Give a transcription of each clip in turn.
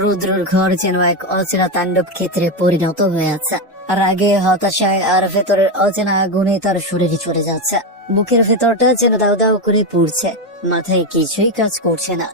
রুদ্রর ঘর যেন এক অচেনা তাণ্ডব ক্ষেত্রে পরিণত হয়ে আছে। রাগে, হতাশায় আর ভেতরের অচেনা আগুনে তার শরীরে চলে যাচ্ছে। বুকের ভেতরটা যেন দাউ দাউ করে পুড়ছে। মাথায় কিছুই কাজ করছে না।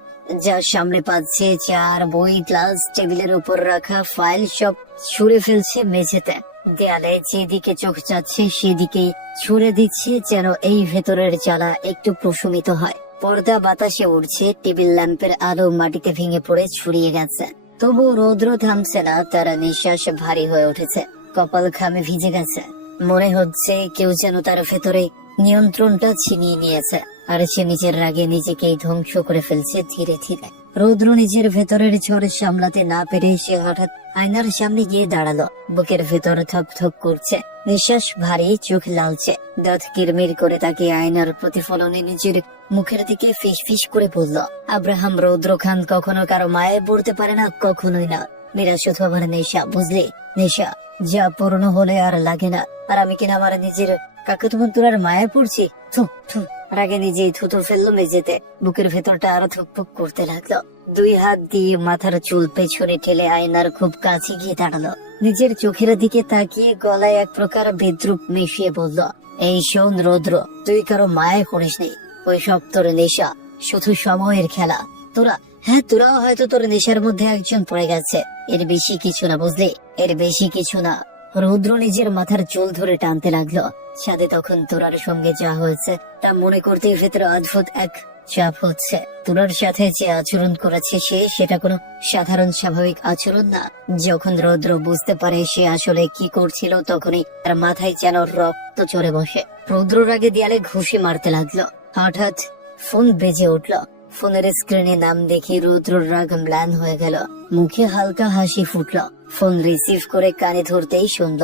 যার সামনে পাচ্ছে চার, বই, গ্লাস, টেবিলের উপর রাখা ফাইল সব ছুঁড়ে ফেলছে মেঝেতে। দেয়ালে যেদিকে চোখ যাচ্ছে সেদিকে ছুঁড়ে দিচ্ছে, যেন এই ভেতরের জ্বালা একটু প্রশমিত হয়। পর্দা বাতাসে উঠছে, টেবিল ল্যাম্পের আলো মাটিতে ভেঙে পড়ে ছড়িয়ে গেছে। তবু রৌদ্র থামছে না, তার নিঃশ্বাস ভারী হয়ে উঠেছে, কপাল ঘামে ভিজে গেছে। মনে হচ্ছে কেউ যেন তার ভেতরে নিয়ন্ত্রণটা ছিনিয়ে নিয়েছে, আর সে নিজের রাগে নিজেকেই ধ্বংস করে ফেলছে ধীরে ধীরে। রৌদ্র নিজের ভেতরের ঝড় সামলাতে না পেরে সে হঠাৎ আয়নার সামনে গিয়ে দাঁড়ালো। বুকের ভেতর থপ থপ করছে, নিঃশ্বাস ভারী, চোখ লালচে। দাঁত কিরমির করে তাকে আয়নার প্রতিফলনে নিজের মুখের দিকে ফিস ফিস করে বলল, আব্রাহাম রৌদ্র খান কখনো কারো মায়ে পড়তে পারে না, কখনোই না। মীরা শুধু আমার নেশা, বুঝলি? নেশা যা পূর্ণ হলে আর লাগে না। আর আমি কিনা আমার নিজের কাকুতুমন্তুরার মায়ে পড়ছি। থু থু। রাগে নিজেই থুতু ফেললো মেঝেতে। বুকের ভেতরটা আরো থুকপুক করতে লাগলো। দুই হাত দিয়ে মাথার চুল পেছনে ঠেলে আয়নার খুব কাছে গিয়ে দাঁড়ালো। নিজের চোখের দিকে তাকিয়ে গলায় এক প্রকার বিদ্রুপ মিশিয়ে বলল, এই শোন রৌদ্র, তুই কারো মায়ে পড়িসনি। ওই সব তোর নেশা, শুধু সময়ের খেলা। তোরাও হয়তো তোর নেশার মধ্যে একজন পড়ে গেছে। এর বেশি কিছু না, বুঝলি? এর বেশি কিছু না। রৌদ্র নিজের মাথার চুল ধরে টানতে লাগলো। সাথে তখন তোরার সঙ্গে যা হয়েছে তা মনে করতে ভেতরে অদ্ভুত এক চাপ হচ্ছে। তোরার সাথে যে আচরণ করেছে সেটা কোনো সাধারণ স্বাভাবিক আচরণ না। যখন রৌদ্র বুঝতে পারে সে আসলে কি করছিল, তখনই তার মাথায় যেন রক্ত চড়ে বসে। রৌদ্রর আগে দেয়ালে ঘুষি মারতে লাগলো। হঠাৎ ফোন বেজে উঠলো। ফোনের স্ক্রিনে নাম দেখে রৌদ্রর রাগ ম্লান হয়ে গেল। মুখে হালকা হাসি ফুটলো। ফোন রিসিভ করে কানে ধরতেই শুনল,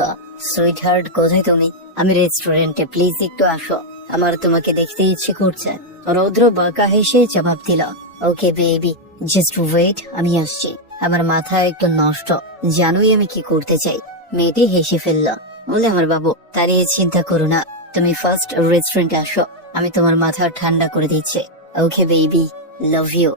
সুইট হার্ট, কোথায় তুমি? আমি রেস্টুরেন্টে, প্লিজ একটু আসো, আমার তোমাকে দেখতে ইচ্ছে করছে। রৌদ্র বাঁকা হেসে জবাব দিল, ওকে বেবি, জাস্ট ওয়েট, আমি আসছি। আমার মাথা একটু নষ্ট, জানোই আমি কি করতে চাই। মেয়েটি হেসে ফেলল, বলে, আমার বাবু, তারিয়ে চিন্তা করো না, তুমি ফার্স্ট রেস্টুরেন্টে আসো, আমি তোমার মাথা ঠান্ডা করে দিচ্ছি। Okay baby, love you.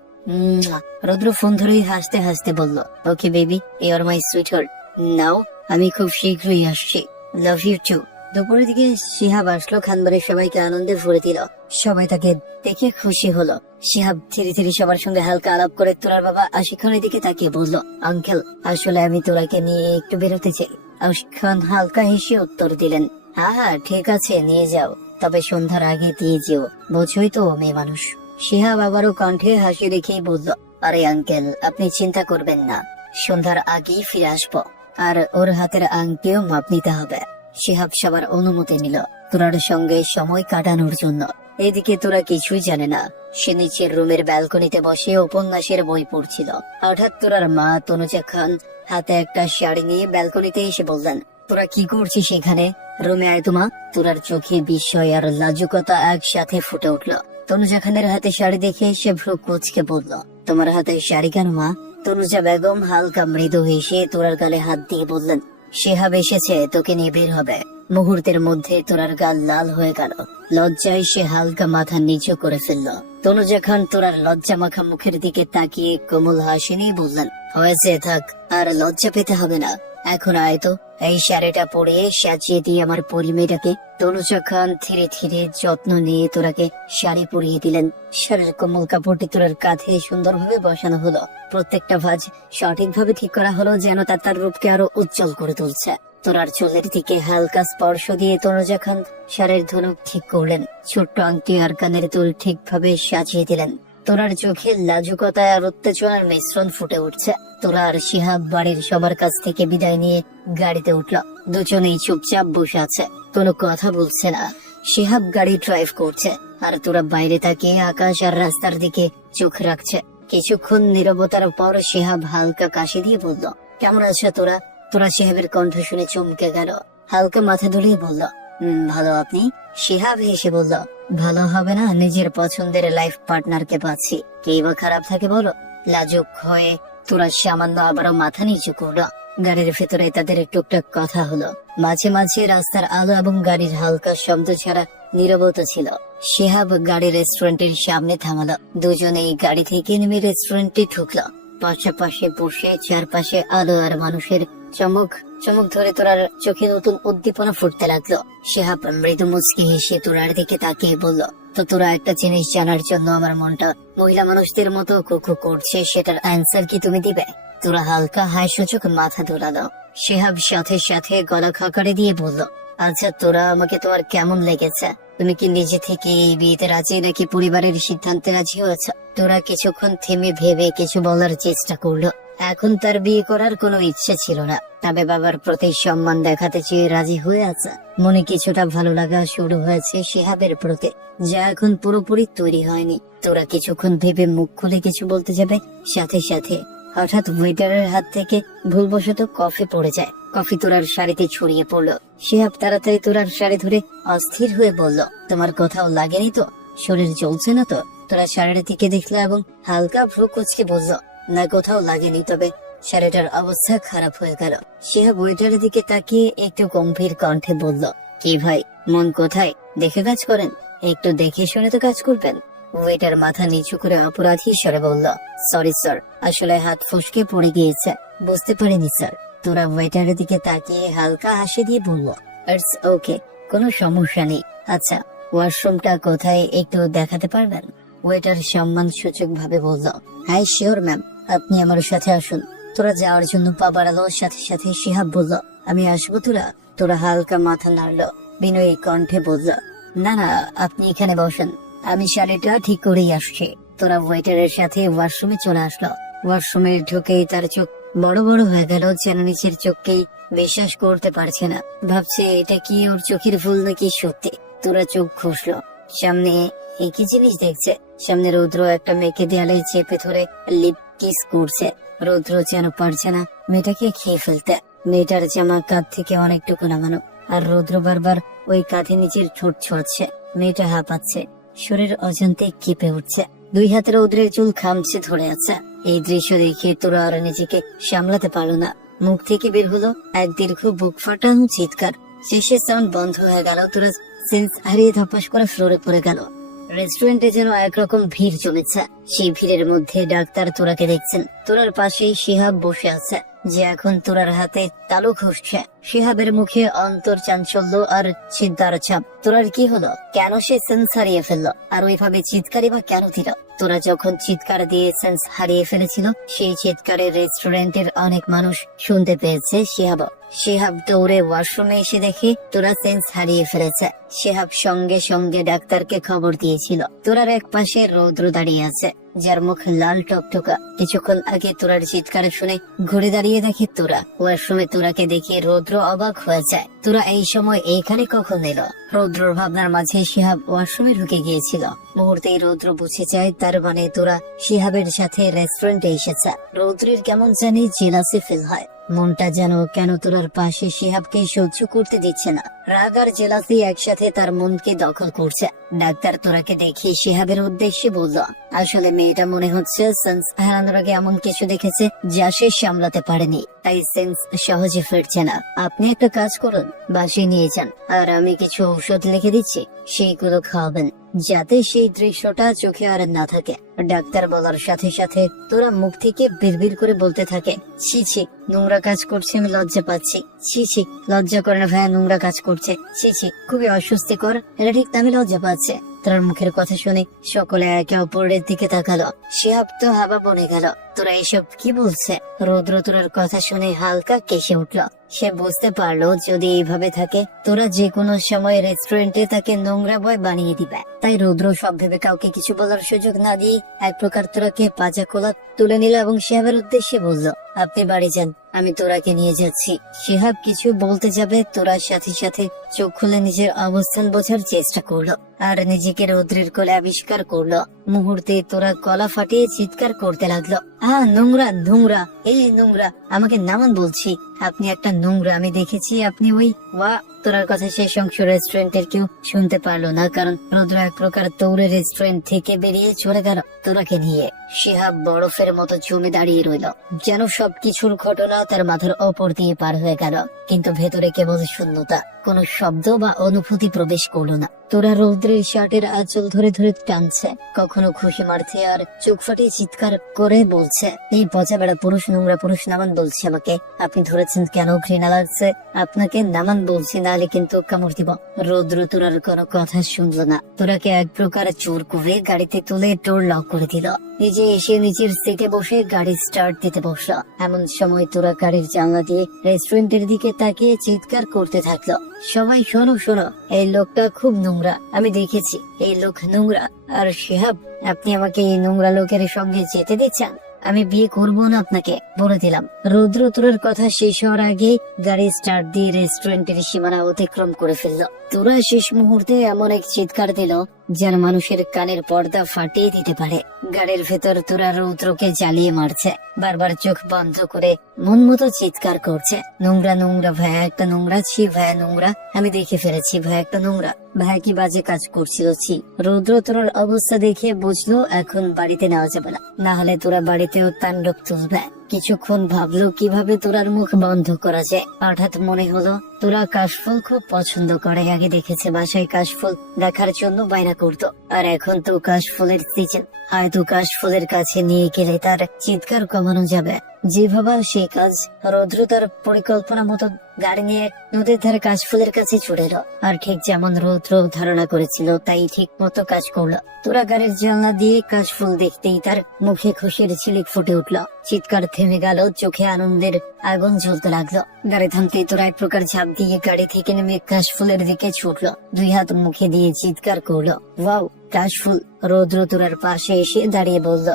Roudra phone ধরেই হাসতে হাসতে বলল, okay baby, you are my sweet heart, now আমি খুব শীঘ্রই আসছি, লাভ ইউ টু। দুপুরের দিকে শিহাব আসলো। খানবাড়ির সবাইকে আনন্দে ভরে দিল। সবাই তাকে দেখে খুশি হলো। শিহাব ধীরে ধীরে সবার সঙ্গে হালকা আলাপ করে তোরার বাবা আশিক খানের দিকে তাকিয়ে বলল, আঙ্কেল, আসলে আমি তোরাকে নিয়ে একটু বেরোতে চাই। আশিক খান হালকা হেসে উত্তর দিলেন, হ্যাঁ ঠিক আছে, নিয়ে যাও, তবে সন্ধ্যার আগে দিয়ে যেও, বোঝোই তো মেয়ে মানুষ। শিহাব আবারও কণ্ঠে হাসি রেখেই বলল, আরে আঙ্কেল, আপনি চিন্তা করবেন না, সন্ধ্যার আগেই ফিরে আসবো, আর ওর হাতের আংটিও মাপ নিতে হবে। শিহাব সবার অনুমতি নিল তোরার সঙ্গে সময় কাটানোর জন্য। এদিকে তোরা কিছুই জানে না, সে নিচের রুমের ব্যালকনিতে বসে উপন্যাসের বই পড়ছিল। হঠাৎ তোরার মা তনুজা খান হাতে একটা শাড়ি নিয়ে ব্যালকনিতে এসে বললেন, তোরা কি করছিস সেখানে? রুমে আয় তোমা। তোরার চোখে বিস্ময় আর লাজুকতা একসাথে ফুটে উঠল। তনুজা খানের হাতে শাড়ি দেখে সে ভ্রু কুঁচকে বলল, তোমার হাতে শাড়ি কেন মা? তনুজা বেগম হালকা মৃদু হেসে তোরার গালে হাত দিয়ে বললেন, শিহাব এসেছে, তোকে নিয়ে বের হবে। মুহূর্তের মধ্যে তোরার গাল লাল হয়ে গেল। লজ্জায় সে হালকা মাথা নিচু করে ফেলল। তনুজা খান তোরার লজ্জা মাখা মুখের দিকে তাকিয়ে কোমল হাসি নিয়ে বললেন, হয়েছে, থাক, আর লজ্জা পেতে হবে না, এখন আয় তো, এই শাড়িটা পরিয়ে সাজিয়ে দিয়ে আমার পরিমেয়েটাকে। তনুজা খান ধীরে ধীরে যত্ন নিয়ে তোরাকে শাড়ি পরিয়ে দিলেন। শাড়ির কোমল কাপড়টি তোরার কাঁধে সুন্দরভাবে বসানো হলো। প্রত্যেকটা ভাঁজ সঠিকভাবে ঠিক করা হলো, যেন তার রূপকে আরো উজ্জ্বল করে তুলছে। তোরার চুলের দিকে হালকা স্পর্শ দিয়ে তনুজা খান শাড়ির ধনুক ঠিক করলেন। ছোট্ট আংটি আর কানের দুল ঠিকভাবে সাজিয়ে দিলেন। তোরার চোখে লাজুকতা আর উত্তেজনার মিশ্রণ ফুটে উঠছে। তোরা আর শিহাব বাড়ির সবার কাছ থেকে বিদায় নিয়ে গাড়িতে উঠল। দুজনেই চুপচাপ বসে আছে, কোনো কথা বলছে না। শিহাব গাড়ি ড্রাইভ করছে, আর তোরা বাইরে তাকিয়ে আকাশ আর রাস্তার দিকে চোখ রাখছে। কিছুক্ষণ নীরবতার পর শিহাব হালকা কাশি দিয়ে বলল, কেমন আছো তোরা? তোরা শিহাবের কণ্ঠ শুনে চমকে গেল। হালকা মাথা দুলিয়ে বলল, ভালো, আপনি? শিহাব হেসে বলল, ভালো হবে না, নিজের পছন্দের লাইফ পার্টনারকে পাচ্ছি, কেই বা খারাপ থাকে বলো? লাজুক হয়ে তোরা সামান্য আবারও মাথা নিচু করলো। গাড়ির ভেতরে তাদের টুকটাক কথা হলো। মাঝে মাঝে রাস্তার আলো এবং গাড়ির হালকা শব্দ ছাড়া নীরবতা ছিল। শিহাব গাড়ি রেস্টুরেন্টের সামনে থামালো। দুজনেই গাড়ি থেকে নেমে রেস্টুরেন্টে ঢুকলো। পাশাপাশি বসে চারপাশে আলো আর মানুষের চমক চমক ধরে তোরার চোখে নতুন উদ্দীপনা ফুটতে লাগলো। শিহাব মৃদু মুচকি হেসে তোরার দিকে তাকিয়ে বলল, তো তোরা একটা জিনিস জানার জন্য আমার মনটা মহিলা মানুষদের মতো কুকু করছে, সেটার অ্যান্সার কি তুমি দিবে? তোরা হালকা হাই সূচক মাথা দোলালো। শিহাব সাথে সাথে গলা খাকারে দিয়ে বলল, আচ্ছা তোরা আমাকে তোমার কেমন লেগেছে? তুমি কি নিজে থেকে এই বিয়েতে রাজি নাকি পরিবারের সিদ্ধান্তে রাজি হয়েছ? তোরা কিছুক্ষণ থেমে ভেবে কিছু বলার চেষ্টা করলো। এখন তার বিয়ে করার কোনো ইচ্ছে ছিল না, তবে বাবার প্রতি সম্মান দেখাতে চেয়ে রাজি হয়ে আছে। মনে কিছুটা ভালো লাগা শুরু হয়েছে শিহাবের প্রতি, যা এখন পুরোপুরি তৈরি হয়নি। তোরা কিছুক্ষণ ভেবে মুখ খুলে কিছু বলতে যাবে, সাথে সাথে হঠাৎ ওয়েটারের হাত থেকে ভুলবশত কফি পড়ে যায়। কফি তোরার শাড়িতে ছড়িয়ে পড়লো। শিহাব তাড়াতাড়ি তোরার শাড়ি ধরে অস্থির হয়ে বলল, তোমার কোথাও লাগেনি তো? শরীর জ্বলছে না তো? তোরা শাড়ির দিকে দেখলো এবং হালকা ভ্রু কুঁচকে বলল, না কোথাও লাগেনি, তবে শাড়িটার অবস্থা খারাপ হয়ে গেল। শিহাব ওয়েটারের দিকে তাকিয়ে একটু গম্ভীর কণ্ঠে বলল, কি ভাই, মন কোথায়? দেখে কাজ করেন, একটু দেখে শুনে তো কাজ করবেন। ওয়েটার মাথা নিচু করে অপরাধী স্বরে বলল, সরি স্যার, আসলে হাত ফসকে পড়ে গিয়েছে, বুঝতে পারিনি স্যার। তোরা ওয়েটারের দিকে তাকিয়ে হালকা হাসি দিয়ে বলল, ইটস ওকে, কোনো সমস্যা নেই। আচ্ছা ওয়াশরুমটা কোথায় একটু দেখাতে পারবেন? ওয়েটার সম্মান সূচক ভাবে বলল, হ্যাঁ শিওর ম্যাম, আপনি আমার সাথে আসুন। তোরা যাওয়ার জন্য পা বাড়ালো। সাথে সাথে শিহাব বলল, আমি আসবো তোরা? তোরা হালকা মাথা নাড়লো। বিনয়ী কণ্ঠে বলল, না না, আপনি এখানে বসেন, আমি শাড়িটা ঠিক করেই আসছি। তোরা ওয়েটারের সাথে ওয়াশরুমে চলে আসলো। ওয়াশরুমে ঢুকেই তার চোখ বড় বড় হয়ে গেল, যেন নিচের চোখকেই বিশ্বাস করতে পারছে না। ভাবছে এটা কি ওর চোখের ভুল নাকি সত্যি। তোরা চোখ খুঁজলো, সামনে একই জিনিস দেখছে। সামনে রৌদ্র একটা মেয়েকে দেয়ালে চেপে ধরে লিপ কিস করছে। রৌদ্র যেন পারছে না মেয়েটাকে খেয়ে ফেলতে। মেয়েটার জামা কাঁধ থেকে অনেকটুকু নামানো, আর রৌদ্র বারবার ওই কাঁধে নিচের ঠোঁট ছোঁয়াচ্ছে। মেয়েটা হাঁপাচ্ছে, শরীর অজান্তে কেঁপে উঠছে। দুই হাতে রৌদ্রের চুল খামছে ধরে আছে। এই দৃশ্য দেখে তোরা আর নিজেকে সামলাতে পারলো না। মুখ থেকে বের হলো এক দীর্ঘ বুক ফাটানো চিৎকার। শেষে সাউন্ড বন্ধ হয়ে গেল। তোরা সেন্স হারিয়ে ধপাস করে ফ্লোরে পড়ে গেল। রেস্টুরেন্টে যেন একরকম ভিড় জমেছে। সেই ভিড়ের মধ্যে ডাক্তার তোরাকে দেখছেন। তোরার পাশেই শিহাব বসে আছে, যে এখন তোরার হাতে তালু ঘষছে। শিহাবের মুখে অন্তর চাঞ্চল্য আর চিন্তার ছাপ। তোরার কি হলো? কেন সে সেন্স হারিয়ে ফেললো? আর ওইভাবে চিৎকারই বা কেন দিল? তোরা যখন চিৎকার দিয়ে সেন্স হারিয়ে ফেলেছিল, সেই চিৎকারে রেস্টুরেন্টের অনেক মানুষ শুনতে পেয়েছে। শিহাব দৌড়ে ওয়াশরুমে এসে দেখে তোরা সেন্স হারিয়ে ফেলেছে। শিহাব সঙ্গে সঙ্গে ডাক্তারকে খবর দিয়েছিল। তোরার এক পাশে রৌদ্র দাঁড়িয়ে আছে, যার মুখ লাল টকটকা। কিছুক্ষণ আগে তোরার চিৎকার শুনে ঘুরে দাঁড়িয়ে দেখে তোরা। ওয়াশরুমে তোরাকে দেখে রৌদ্র অবাক হয়ে যায়। তোরা এই সময় এইখানে কখন এলো? রৌদ্রর ভাবনার মাঝে শিহাব ওয়াশরুমে ঢুকে গিয়েছিল। মুহূর্তেই রৌদ্র বুঝে যায়, তার মানে তোরা শিহাবের সাথে রেস্টুরেন্টে এসেছে। রৌদ্রের কেমন জানি জেলাসি ফিল হয়। মনটা যেন কেন তোরার পাশে শিহাবকে সহ্য করতে দিচ্ছে না। রাগ আর জেলাসি একসাথে তার মনকে দখল করছে। ডাক্তার তোরাকে দেখে শিহাবের উদ্দেশ্যে বলল, আসলে মেয়েটা মনে হচ্ছে সেন্স হারানোর আগে এমন কিছু দেখেছে যা সে সামলাতে পারেনি, তাই সেন্স সহজে ফিরছে না। আপনি একটা কাজ করুন, বাসায় নিয়ে যান, আর আমি কিছু ঔষধ লিখে দিচ্ছি, সেইগুলো খাওয়াবেন, যাতে সেই দৃশ্যটা চোখে আর না থাকে। ডাক্তার বলার সাথে সাথে তোরা মুখ থেকে বিড়বিড় করে বলতে থাকে, ছি ছি, নোংরা কাজ করছে, আমি লজ্জা পাচ্ছি। ছি ছি, লজ্জা করে না ভাইয়া, নোংরা কাজ করছে। ছি ছি, খুবই অস্বস্তিকর, এটা ঠিক আমি লজ্জা পাচ্ছে। তোর মুখের কথা শুনে সকলে একে অপরের দিকে তাকালো। শিহাব তো হাবা বনে গেল। তোরা এসব কি বলছে? রৌদ্র তোরার কথা শুনে হালকা কেসে উঠল। সে বুঝতে পারলো যদি এইভাবে থাকে তোরা যে কোনো সময় রেস্টুরেন্টে তাকে নোংরা বয় বানিয়ে দিবে। তাই রৌদ্র সব ভেবে কাউকে কিছু বলার সুযোগ না দিয়ে এক প্রকার তোরাকে পাজা কোলা তুলে নিল এবং শিহাবের উদ্দেশ্যে বলল, আপনি বাড়ি যান, আমি তোরাকে নিয়ে যাচ্ছি। শিহাব কিছু বলতে যাবে, তোরার সাথে সাথে চোখ খুলে নিজের অবস্থান বোঝার চেষ্টা করলো আর নিজেকে রৌদ্রের কোলে আবিষ্কার করলো। মুহূর্তে তোরা গলা ফাটিয়ে চিৎকার করতে লাগলো, নোংরা নোংরা, এই নোংরা, আমাকে নামান বলছি, আপনি একটা নোংরা, আমি দেখেছি আপনি ওই ওয়া। তোরার কথা শেষ অংশ রেস্টুরেন্টের কেউ শুনতে পারলো না, কারণ রৌদ্র এক প্রকার দৌড়ে রেস্টুরেন্ট থেকে বেরিয়ে চলে গেল তোরাকে নিয়ে। শিহাব বরফের মতো জমে দাঁড়িয়ে রইল, যেন সবকিছুর ঘটনা তার মাথার ওপর দিয়ে পার হয়ে গেল, কিন্তু ভেতরে কেবল শূন্যতা। কোনো শব্দ বা অনুভূতি প্রবেশ করলো না। তোরা রৌদ্রের শার্টের আঁচল ধরে ধরে টানছে, কখনো খুশি মারছে আর চোখ ফাটিয়ে চিৎকার করে বলছে, এই পচা বেড়া পুরুষ, নোংরা পুরুষ, নামান বলছে আমাকে। আপনি ধরেছেন কেন? ঘৃণা লাগছে আপনাকে? নামান বলছি, নাহলে কিন্তু কামড় দিব। রৌদ্র তোরার কোনো কথা শুনলো না। তোরাকে এক প্রকার জোর করে গাড়িতে তুলে ডোর লক করে দিল। নিজে এসে নিজের সিটে বসে গাড়ি স্টার্ট দিতে বসলো। এমন সময় তোরা গাড়ির জানলা দিয়ে রেস্টুরেন্টের দিকে তাকিয়ে চিৎকার করতে থাকলো, সবাই শোনো শোনো, এই লোকটা খুব নোংরা, আমি দেখেছি, এই লোক নোংরা। আর শিহাব, আপনি আমাকে এই নোংরা লোকের সঙ্গে যেতে দিচ্ছেন? আমি বিয়ে করবো না আপনাকে, বলে দিলাম। রৌদ্র তোরার কথা শেষ হওয়ার আগে গাড়ি স্টার্ট দিয়ে রেস্টুরেন্টের সীমানা অতিক্রম করে ফেললো। তোরা শেষ মুহূর্তে এমন এক চিৎকার দিল যেন মানুষের কানের পর্দা ফাটিয়ে দিতে পারে। গাড়ির ভেতর তোরা রৌদ্রকে জ্বালিয়ে মারছে, বারবার চোখ বন্ধ করে মন মতো চিৎকার করছে, নোংরা নোংরা ভাইয়া, একটা নোংরা, ছি ভাইয়া নোংরা, আমি দেখে ফেলেছি ভাইয়া একটা নোংরা, ভাইয়া কি বাজে কাজ করছিল, ছি। রৌদ্র তোরার অবস্থা দেখে বুঝলো এখন বাড়িতে নেওয়া যাবে না, না হলে তোরা বাড়িতেও তাণ্ডব তুলবে। কিছুক্ষণ ভাবলো কিভাবে তোরার মুখ বন্ধ করা যায়। হঠাৎ মনে হলো তোরা কাশফুল খুব পছন্দ করে, আগে দেখেছে বাসায় কাশফুল দেখার জন্য বাইরে করতো, আর এখন তো কাশফুলের সিজন, হয়তো কাশফুলের কাছে নিয়ে গেলে তার চিৎকার কমানো যাবে। যে ভাবা সেই কাজ। রৌদ্র তার পরিকল্পনা মতো গাড়ি নিয়ে নদীর ধারে কাশফুলের কাছে ছুটে এলো, আর ঠিক যেমন রৌদ্র ধারণা করেছিল তাই ঠিক মতো কাজ করলো। তোরা গাড়ির জানলা দিয়ে কাশফুল দেখতেই তার মুখে খুশির ঝিলিক ফুটে উঠলো, চিৎকার থেমে গেল, চোখে আনন্দের আগুন জ্বলতে লাগলো। গাড়ি থামতেই তোরা এক প্রকার ঝাঁপ দিয়ে গাড়ি থেকে নেমে কাশফুলের দিকে ছুটলো, দুই হাত মুখে দিয়ে চিৎকার করলো, ওয়াও কাশফুল। রৌদ্র তোরার পাশে এসে দাঁড়িয়ে বলল,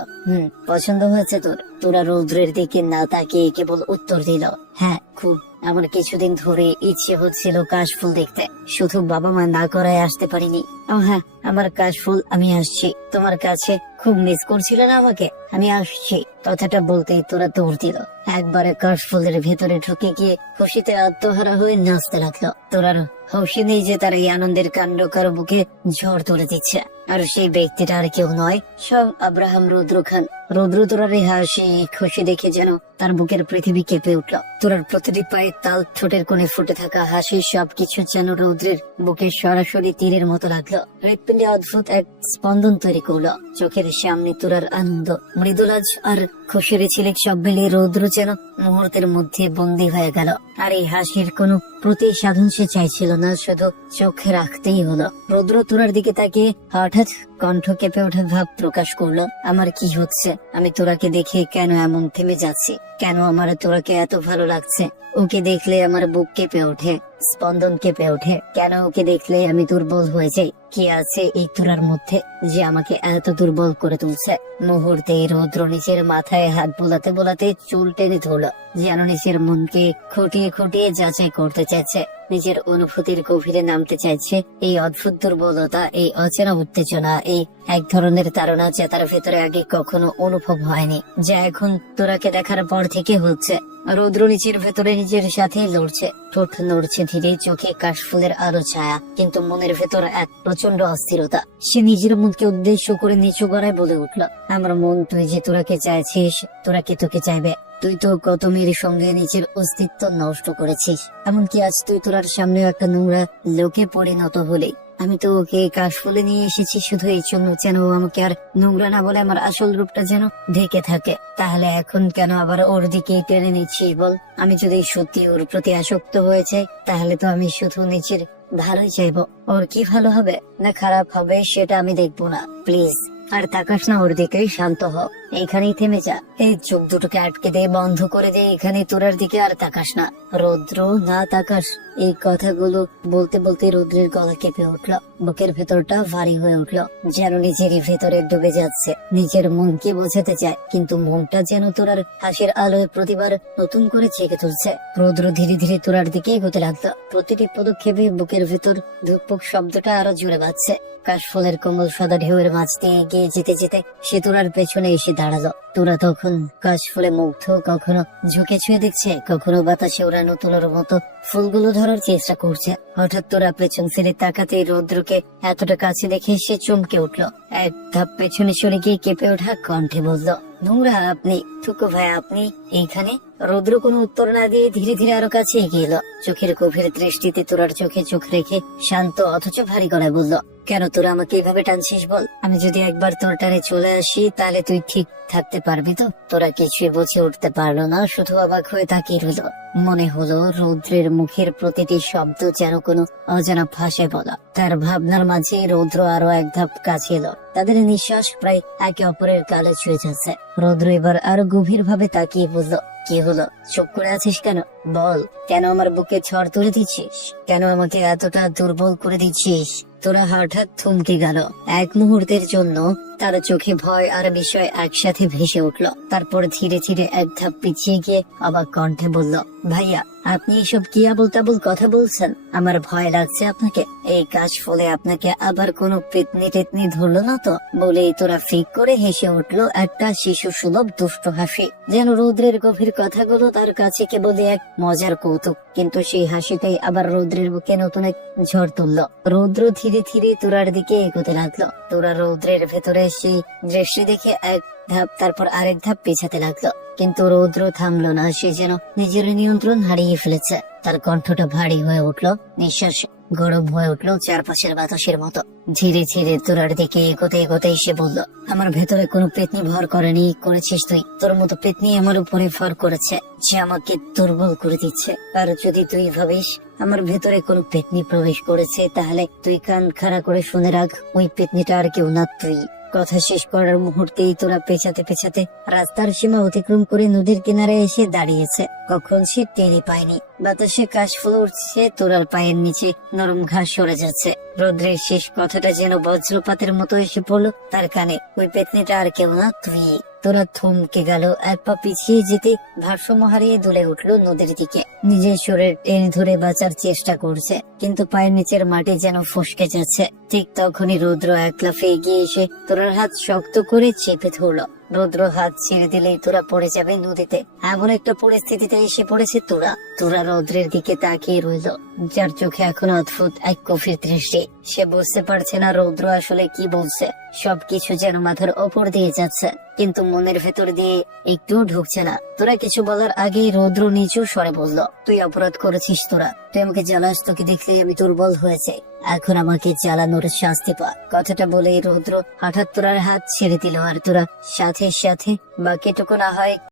পছন্দ হয়েছে তোর? তোরা রৌদ্রের দিকে না তাকিয়ে কেবল উত্তর দিল, হ্যাঁ খুব। আমার কিছুদিন ধরে ইচ্ছে হচ্ছিল কাশফুল দেখতে, শুধু বাবা মা না করায় আসতে পারিনি। হ্যাঁ আমার কাশফুল, আমি আসছি তোমার কাছে, খুব মিস করছিল না আমাকে, আমি আসছি। কথাটা বলতেই তোরা দৌড় দিল, একবারে কাশফুলের ভেতরে ঢুকে গিয়ে খুশিতে আত্মহারা হয়ে নাচতে লাগলো। তোরার হুঁশি নেই যে তার এই আনন্দের কাণ্ড কারো বুকে ঝড় তুলে দিচ্ছে, আর সেই ব্যক্তিটা আর কেউ নয়, সব আব্রাহাম রৌদ্র খান। রৌদ্র তোরার এই হাসি খুশি দেখে যেন তার বুকের পৃথিবী কেঁপে উঠল। তোরার প্রতিটি পায়ের তাল, ঠোঁটের কোণে ফুটে থাকা হাসি, সবকিছু যেন রৌদ্রের বুকে সরাসরি তীরের মতো লাগলো। হৃৎপিণ্ডে অদ্ভুত এক স্পন্দন তৈরি করলো। চোখের সামনে তোরার আনন্দ, মৃদুলাজ আর খুশির ঝিলিক সব মিলিয়ে রৌদ্র যেন মুহূর্তের মধ্যে বন্দী হয়ে গেল। আর এই হাসির কোনো প্রতি সাধন সে চাইছিল না, শুধু চোখে রাখতেই হলো। রৌদ্র তোরার দিকে তাকিয়ে হঠাৎ কণ্ঠ কেঁপে ওঠা ভাব প্রকাশ করলো, আমার কি হচ্ছে? আমি তোরাকে দেখে কেন এমন থেমে যাচ্ছি? কেন আমার তোরাকে এত ভালো লাগছে? ওকে দেখলে আমার বুক কেঁপে ওঠে, স্পন্দন কেঁপে ওঠে। কেন ওকে দেখলে আমি দুর্বল হয়ে যাই? কি আছে এই তোরার মধ্যে যে আমাকে এত দুর্বল করে তুলছে? মুহূর্তে রৌদ্র নিজের মাথায় হাত বোলাতে বোলাতে চুল টেনে ধরল, যেন নিজের মনকে খুঁটিয়ে খুঁটিয়ে যাচাই করতে চাইছে, নিজের অনুভূতির গভীরে নামতে চাইছে। এই অদ্ভুত দুর্বলতা, এই অচেনা উত্তেজনা, এই এক ধরনের তাড়না যা তার ভেতরে আগে কখনো অনুভব হয়নি, যা এখন তোরাকে দেখার পর থেকে হচ্ছে। রৌদ্র নিজের ভেতরে নিজের সাথে লড়ছে, ঠোঁট নড়ছে ধীরে, চোখে কাশফুলের আলো ছায়া, কিন্তু মনের ভেতর এক প্রচন্ড অস্থিরতা। সে নিজের মনকে উদ্দেশ্য করে নিচু গলায় বলে উঠল, আমার মন, তুই যে তোরাকে চাইছিস, তোরা কি তোকে চাইবে? তুই তো কত মেয়ের সঙ্গে নিজের অস্তিত্ব নষ্ট করেছিস, এমনকি আজ তুই তোরার সামনে একটা নোংরা লোকে পরিণত হলে। আমি তো ওকে কাশফুলে নিয়ে এসেছি শুধু এই জন্য যেন ও আমাকে আর নোংরা না বলে আমার আসল রূপটা যেন ঢেকে থাকে। তাহলে এখন কেন আবার ওর দিকে টেনে নিচ্ছিস বল? আমি যদি সত্যি ওর প্রতি আসক্ত হয়ে যাই, তাহলে তো আমি শুধু নিজের ভালোই চাইবো। ওর কি ভালো হবে না খারাপ হবে সেটা আমি দেখবো না, প্লিজ। আর তাকাস না ওর দিকে, শান্ত হ, এইখানেই থেমে যা। এই চোখ দুটোকে আটকে দে, বন্ধ করে দে, এখানে তোরার দিকে আর তাকাস না। রৌদ্র, না তাকাস। এই কথাগুলো বলতে বলতে রৌদ্রের গলা কেঁপে উঠল, বুকের ভেতরটা ভারী হয়ে উঠল, যেন নিজেরই ভেতরে ডুবে যাচ্ছে। নিজের মনকে বোঝাতে চায়, কিন্তু মনটা যেন তোরার হাসির আলোয় প্রতিবার নতুন করে জেগে তুলছে। রৌদ্র ধীরে ধীরে তোরার দিকে এগোতে লাগলো, প্রতিটি পদক্ষেপে বুকের ভেতর ধুকপুক শব্দটা আরো জোরে বাজছে। কাশফুলের কোমল সাদা ঢেউয়ের মাঝ দিয়ে এগিয়ে যেতে যেতে সে তোরার পেছনে এসে দাঁড়ালো। তোরা তখন কাশফুলে মুগ্ধ, কখনো ঝুঁকে ছুঁয়ে দেখছে, কখনো বাতাসে ওড়ানো তুলোর মতো ফুলগুলো ধরার চেষ্টা করছে। হঠাৎ তোরা পেছন ফিরে তাকাতে রৌদ্রকে এতটা কাছে দেখে সে চমকে উঠলো। এক ধাপ পেছনে সরে গিয়ে কেঁপে ওঠা কণ্ঠে বলল, নোংরা আপনি? থুকু ভাই, আপনি এইখানে? রৌদ্র কোনো উত্তর না দিয়ে ধীরে ধীরে আরো কাছে এগিয়ে এলো। চোখের গভীর দৃষ্টিতে তোরার চোখে চোখ রেখে শান্ত অথচ ভারী গলায় বলল, কেন তোরা আমাকে এভাবে টানছিস বল? আমি যদি একবার তোর টানে চলে আসি তাহলে তুই ঠিক থাকতে পারবি তো? তোরা কিছুই বুঝে উঠতে পারলো না, শুধু অবাক হয়ে তাকিয়ে রইল। মনে হলো রৌদ্রের মুখের প্রতিটি শব্দ যেন কোনো অজানা ভাষায় বলা। তার ভাবনার মাঝে রৌদ্র আরো এক ধাপ কাছে এলো। তাদের নিঃশ্বাস প্রায় একে অপরের গালে ছুঁয়ে যাচ্ছে। রৌদ্র এবার আরো গভীর ভাবে তাকিয়ে বলল, কি হলো? চুপ করে আছিস কেন? বল, কেন আমার বুকে ঝড় তুলে দিচ্ছিস? কেন আমাকে এতটা দুর্বল করে দিচ্ছিস? তোরা হঠাৎ থমকে গেল। এক মুহূর্তের জন্য তার চোখে ভয় আর বিস্ময় একসাথে ভেসে উঠল। তারপর ধীরে ধীরে এক ধাপ পিছিয়ে গিয়ে অবাক কণ্ঠে বলল, ভাইয়া, আপনি এসব কি আবল তাবল কথা বলছেন? আমার ভয় লাগছে আপনাকে। এই কাজ ফলে আপনাকে আবার কোনো পেতনি টেতনি ধরলো না তো? বলেই তোরা ফিক করে হেসে উঠল একটা শিশু সুলভ দুষ্ট হাসি। যেন রৌদ্রের গভীর কথাগুলো তার কাছে কেবল এক মজার কৌতুক। কিন্তু সেই হাসিটাই আবার রৌদ্রের বুকে নতুন এক ঝড় তুলল। রৌদ্র ধীরে ধীরে তোরার দিকে এগোতে লাগলো। তোরা রৌদ্রের ভেতরে সেই দৃষ্টি দেখে এক ধাপ তারপর আরেক ধাপ পেছাতে লাগলো। কিন্তু রৌদ্র থামলো না। সে যেন নিজের নিয়ন্ত্রণ হারিয়ে ফেলেছে। তার কণ্ঠটা ভারী হয়ে উঠলো, নিঃশ্বাস গরম হয়ে উঠলো চারপাশের বাতাসের মতো। ধীরে ধীরে তোরার দিকে এগোতে এগোতে এসে বলল, আমার ভেতরে কোনো পেতনি ভর করেনি, করেছিস তুই। তোর মতো পেতনি আমার উপরে ভর করেছে, যে আমাকে দুর্বল করে দিচ্ছে। আর যদি তুই ভাবিস আমার ভেতরে কোনো পেতনি প্রবেশ করেছে, তাহলে তুই কান খাড়া করে শুনে রাখ, ওই পেতনিটা আর কেউ না তুই। কথা শেষ করার মুহূর্তেই তোরা পেছাতে পেছাতে রাস্তার সীমা অতিক্রম করে নদীর কিনারে এসে দাঁড়িয়েছে। কখন সে টেরি পায়নি। বাতাসে কাশফুল উঠছে, তোরার পায়ের নিচে নরম ঘাস সরে যাচ্ছে। রৌদ্রের শেষ কথাটা যেন বজ্রপাতের মতো এসে পড়লো তার কানে, ওই পেতনিটা আর কেউ না তুই। তোরা থমকে গেল। এক পা পিছিয়ে যেতে ভারসাম্য হারিয়ে দুলে উঠলো নদীর দিকে। নিজের শরীর টেনে ধরে বাঁচার চেষ্টা করছে, কিন্তু পায়ের নিচের মাটি যেন ফসকে যাচ্ছে। ঠিক তখনই রৌদ্র এক লাফে এগিয়ে এসে তোরার হাত শক্ত করে চেপে ধরলো। রৌদ্র হাত ছেড়ে দিলেই তোরা পড়ে যাবে নদীতে। এমন একটা পরিস্থিতিতে এসে পড়েছে তোরা। তোরা রৌদ্রের দিকে তাকিয়ে রইল, যার চোখে এখন অদ্ভুত এক গভীর দৃষ্টি। সে বুঝতে পারছে না রৌদ্র আসলে কি বলছে। সবকিছু যেন মাথার ওপর দিয়ে যাচ্ছে, কিন্তু মনের ভেতর দিয়ে একটু ঢুকছে না। তোরা কিছু বলার আগেই রৌদ্র নিচু স্বরে বলল, তুই অপরাধ করেছিস। তোরা, তুই আমাকে জ্বালাস। তোকে দেখলেই আমি দুর্বল হয়েছে, এখন আমাকে জ্বালানোর শাস্তি পা। কথাটা বলেই রৌদ্র হঠাৎ তোরার হাত ছেড়ে দিল। আর তোরা সাথে সাথে বাকিটুকু না হয়